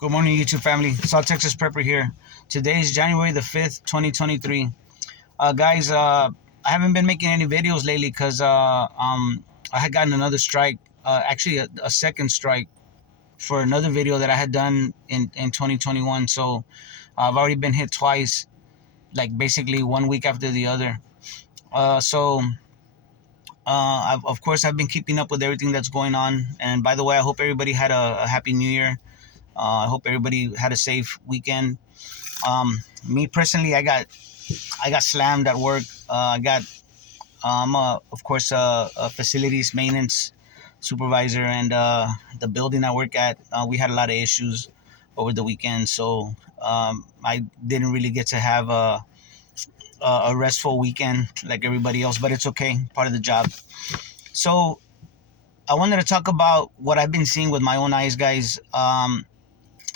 Good morning, YouTube family. South Texas Prepper here. Today is January the 5th, 2023. Guys, I haven't been making any videos lately because I had gotten another strike, actually a second strike for another video that I had done in 2021. So I've already been hit twice, like basically 1 week after the other. Of course, I've been keeping up with everything that's going on. And by the way, I hope everybody had a happy new year. I hope everybody had a safe weekend. Me personally, I got slammed at work. Of course, a facilities maintenance supervisor, and the building I work at, we had a lot of issues over the weekend. So I didn't really get to have a restful weekend like everybody else, but it's okay, part of the job. So I wanted to talk about what I've been seeing with my own eyes, guys.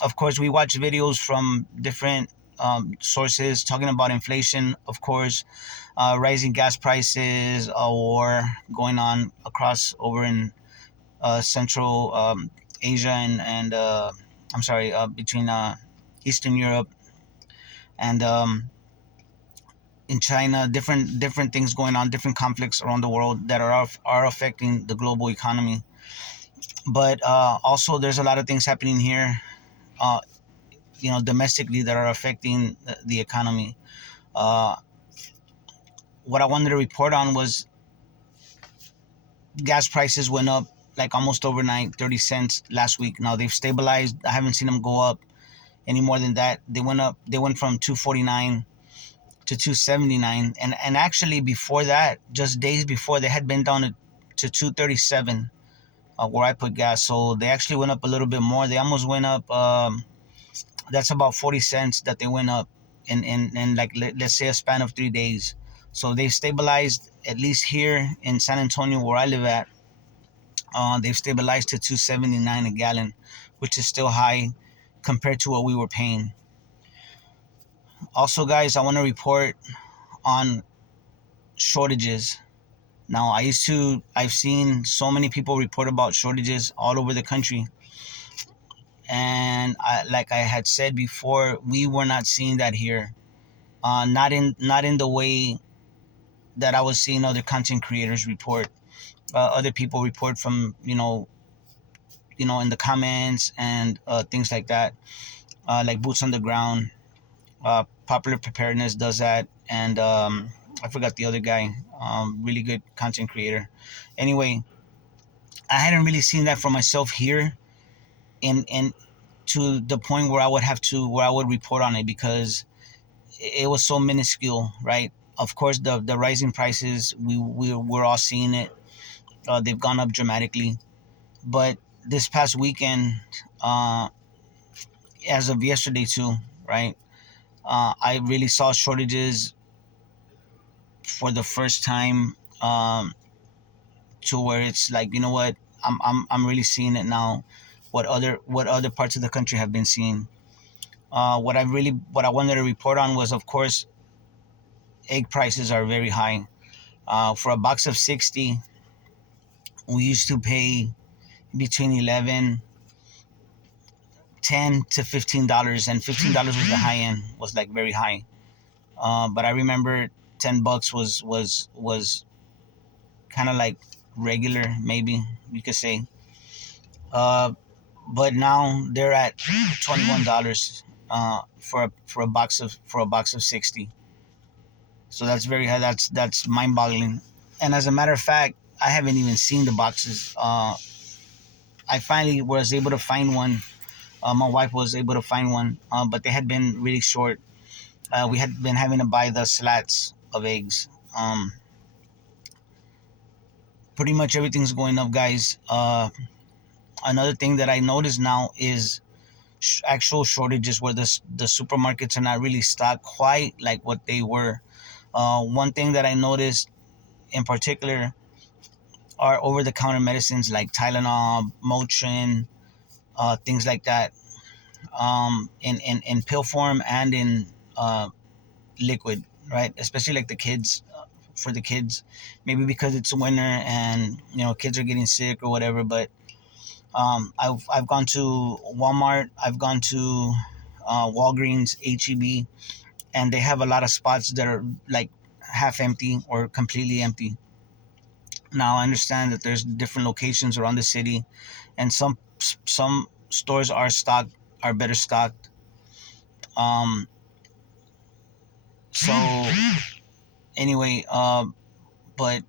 Of course, we watch videos from different sources talking about inflation, of course, rising gas prices, a war going on across over in Central Asia and I'm sorry, between Eastern Europe and in China, different things going on, different conflicts around the world that are affecting the global economy. But also, there's a lot of things happening here. Uh, Domestically that are affecting the economy. Uh, what I wanted to report on was gas prices went up like almost overnight, 30 cents last week. Now they've stabilized. I haven't seen them go up any more than that. They went up. They went from 249 to 279, and actually before that, just days before, they had been down to 237 where I put gas. So they actually went up a little bit more. They almost went up. That's about 40 cents that they went up in like let's say a span of 3 days. So they've stabilized, at least here in San Antonio where I live at. They've stabilized to 279 a gallon, which is still high compared to what we were paying. Also, guys, I want to report on shortages. Now, I've seen so many people report about shortages all over the country. And like I had said before, we were not seeing that here. Not in the way that I was seeing other content creators report. Other people report from in the comments and things like that, like Boots on the Ground. Popular Preparedness does that, and I forgot the other guy. Really good content creator. Anyway, I hadn't really seen that for myself here, in to the point where I would report on it, because it was so minuscule, right? Of course, the rising prices, we're all seeing it. They've gone up dramatically, but this past weekend, uh, as of yesterday too, right? I really saw shortages for the first time, to where it's like, you know what, I'm really seeing it now. What other parts of the country have been seeing. What I wanted to report on was, of course, egg prices are very high. For a box of 60, we used to pay between 11, 10 to $15, and $15 was the high end, was like very high. But I remember $10 was kind of like regular, maybe you could say. Uh, but now they're at $21 for a box of 60. So that's very high. That's mind-boggling. And as a matter of fact, I haven't even seen the boxes. I finally was able to find one. My wife was able to find one, but they had been really short. We had been having to buy the slats of eggs. Pretty much everything's going up, guys. Another thing that I noticed now is actual shortages where the supermarkets are not really stocked quite like what they were. One thing that I noticed in particular are over-the-counter medicines like Tylenol, Motrin, things like that, in pill form and in liquid, right? Especially like for the kids, maybe because it's winter and kids are getting sick or whatever. But I've gone to Walmart, I've gone to Walgreens, HEB, and they have a lot of spots that are like half empty or completely empty. Now I understand that there's different locations around the city, and some stores are better stocked. Um, so anyway, but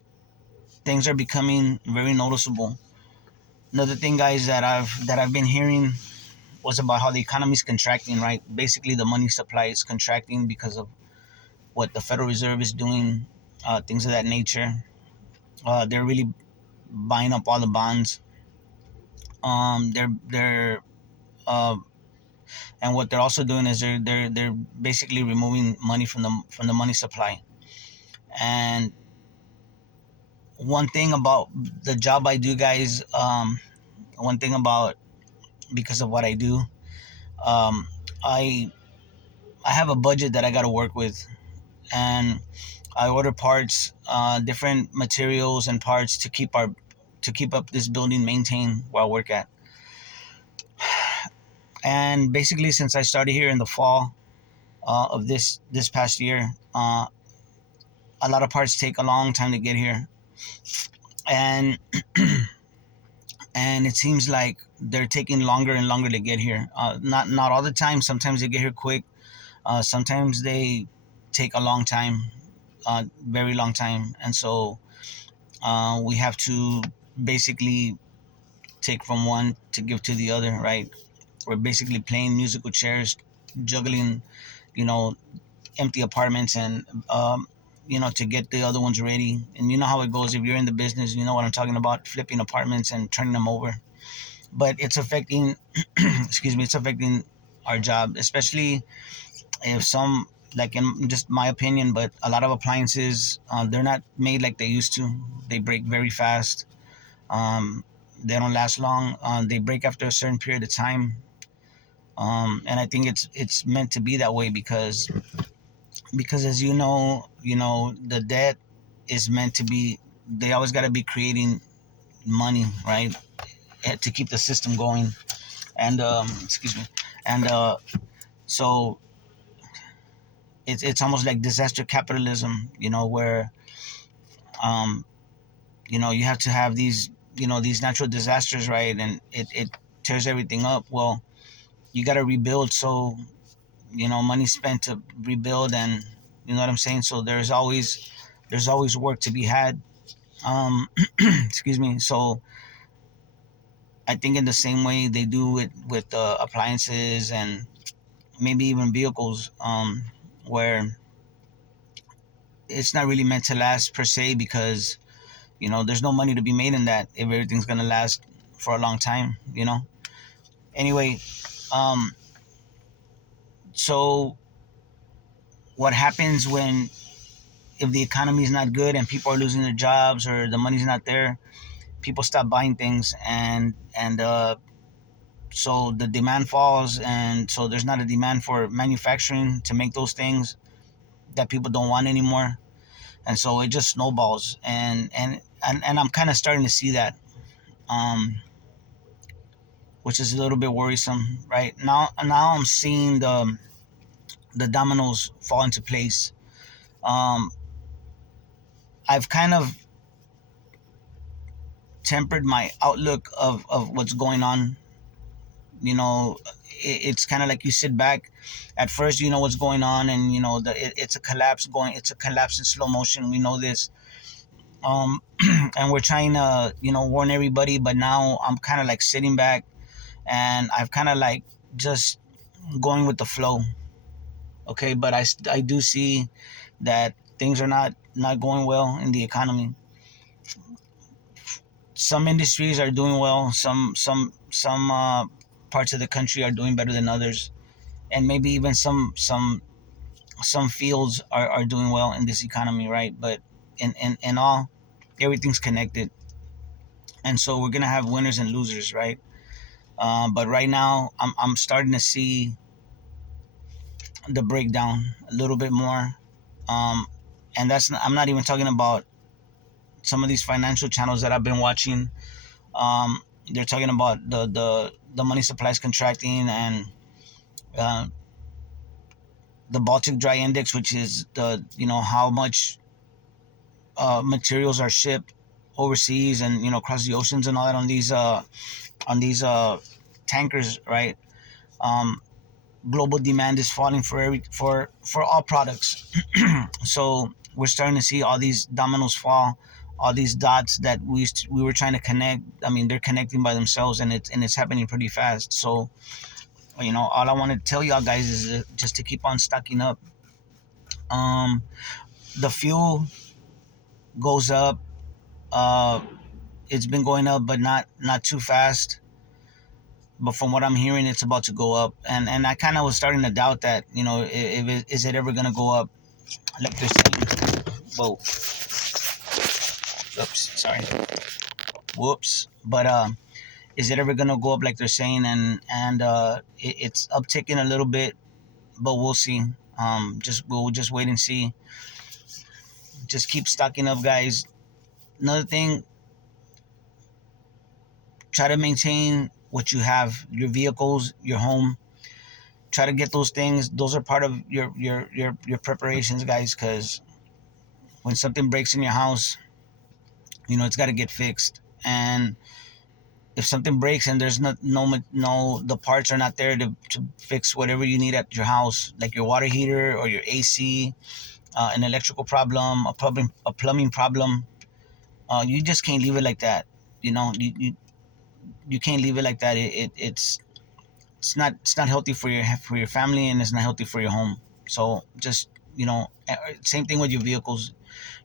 things are becoming very noticeable. Another thing, guys, that I've been hearing was about how the economy is contracting. Right, basically the money supply is contracting because of what the Federal Reserve is doing, things of that nature. They're really buying up all the bonds. They're uh, and what they're also doing is they're basically removing money from the money supply. And one thing about the job I do, guys, one thing about because of what I do, um, I I have a budget that I got to work with, and I order parts, different materials and parts to keep up this building maintained where I work at. And basically, since I started here in the fall of this past year, a lot of parts take a long time to get here, and and it seems like they're taking longer and longer to get here. Not all the time. Sometimes they get here quick. Sometimes they take a long time, very long time, and so we have to basically take from one to give to the other. Right? We're basically playing musical chairs, juggling, you know, empty apartments and to get the other ones ready. And you know how it goes if you're in the business. You know what I'm talking about: flipping apartments and turning them over. But it's affecting, excuse me, it's affecting our job, especially if some, like in just my opinion, but a lot of appliances, they're not made like they used to. They break very fast. Um, they don't last long. They break after a certain period of time. And I think it's meant to be that way because as the debt is meant to be. They always got to be creating money, right, to keep the system going. And excuse me, and so it's almost like disaster capitalism, where um, you have to have these natural disasters, right, and it tears everything up. Well, you got to rebuild, so money spent to rebuild, and you know what I'm saying. So there's always work to be had. Excuse me. So I think in the same way they do it with appliances and maybe even vehicles, where it's not really meant to last per se, because there's no money to be made in that if everything's gonna last for a long time. Anyway, um, so what happens when if the economy is not good and people are losing their jobs or the money's not there? People stop buying things, and so the demand falls, and so there's not a demand for manufacturing to make those things that people don't want anymore, and so it just snowballs, and I'm kind of starting to see that, um, which is a little bit worrisome. Right now, I'm seeing the dominoes fall into place. Um, I've kind of tempered my outlook of what's going on. It's kind of like you sit back. At first, you know what's going on, and it's a collapse going. It's a collapse in slow motion. We know this, um, and we're trying to warn everybody. But now I'm kind of like sitting back, and I've kind of like just going with the flow. Okay, but I do see that things are not going well in the economy. Some industries are doing well. Some parts of the country are doing better than others, and maybe even some fields are doing well in this economy, right? But in all, everything's connected, and so we're gonna have winners and losers, right? But right now, I'm starting to see the breakdown a little bit more, um, and I'm not even talking about some of these financial channels that I've been watching. They're talking about the money supply is contracting, and uh, the Baltic Dry Index, which is the how much materials are shipped overseas and across the oceans and all that on these tankers, right? Um, Global demand is falling for all products. So we're starting to see all these dominoes fall, all these dots that we were trying to connect. I mean, they're connecting by themselves, and it's happening pretty fast. So all I want to tell y'all guys is just to keep on stocking up. Um, the fuel goes up. Uh, it's been going up, but not too fast. But from what I'm hearing, it's about to go up, and I kind of was starting to doubt that. Is it ever gonna go up? Like they're saying. Whoa, oops, sorry, whoops. But is it ever gonna go up like they're saying? And it's upticking a little bit, but we'll see. We'll just wait and see. Just keep stocking up, guys. Another thing, try to maintain what you have, your vehicles, your home. Try to get those things. Those are part of your preparations, guys. Because when something breaks in your house, it's got to get fixed. And if something breaks and there's no the parts are not there to fix whatever you need at your house, like your water heater or your AC, an electrical problem, a plumbing problem, you just can't leave it like that. You can't leave it like that. It's not healthy for your family, and it's not healthy for your home. So just same thing with your vehicles.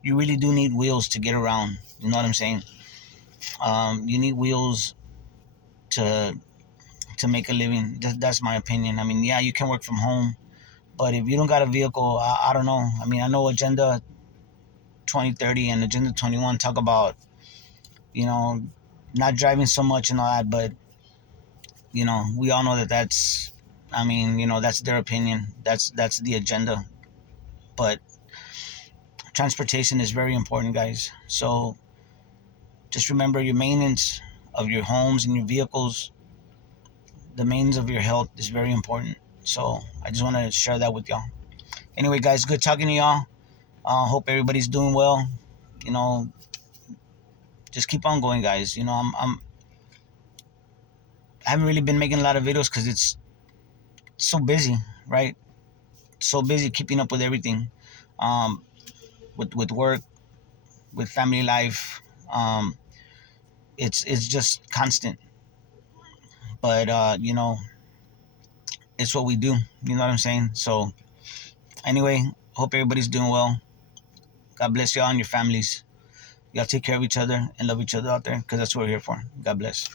You really do need wheels to get around. You know what I'm saying? You need wheels to make a living. That's my opinion. I mean, yeah, you can work from home, but if you don't got a vehicle, I don't know. I mean, I know Agenda 2030 and Agenda 21 talk about you know not driving so much and all that, but we all know that that's. I mean, that's their opinion. That's the agenda. But transportation is very important, guys. So just remember your maintenance of your homes and your vehicles. The maintenance of your health is very important. So I just want to share that with y'all. Anyway, guys, good talking to y'all. Hope everybody's doing well. You know, just keep on going, guys. I haven't really been making a lot of videos because it's so busy, right? So busy keeping up with everything, um, with work, with family life. Um, it's just constant. But it's what we do. You know what I'm saying? So anyway, hope everybody's doing well. God bless y'all and your families. Y'all take care of each other and love each other out there, because that's what we're here for. God bless.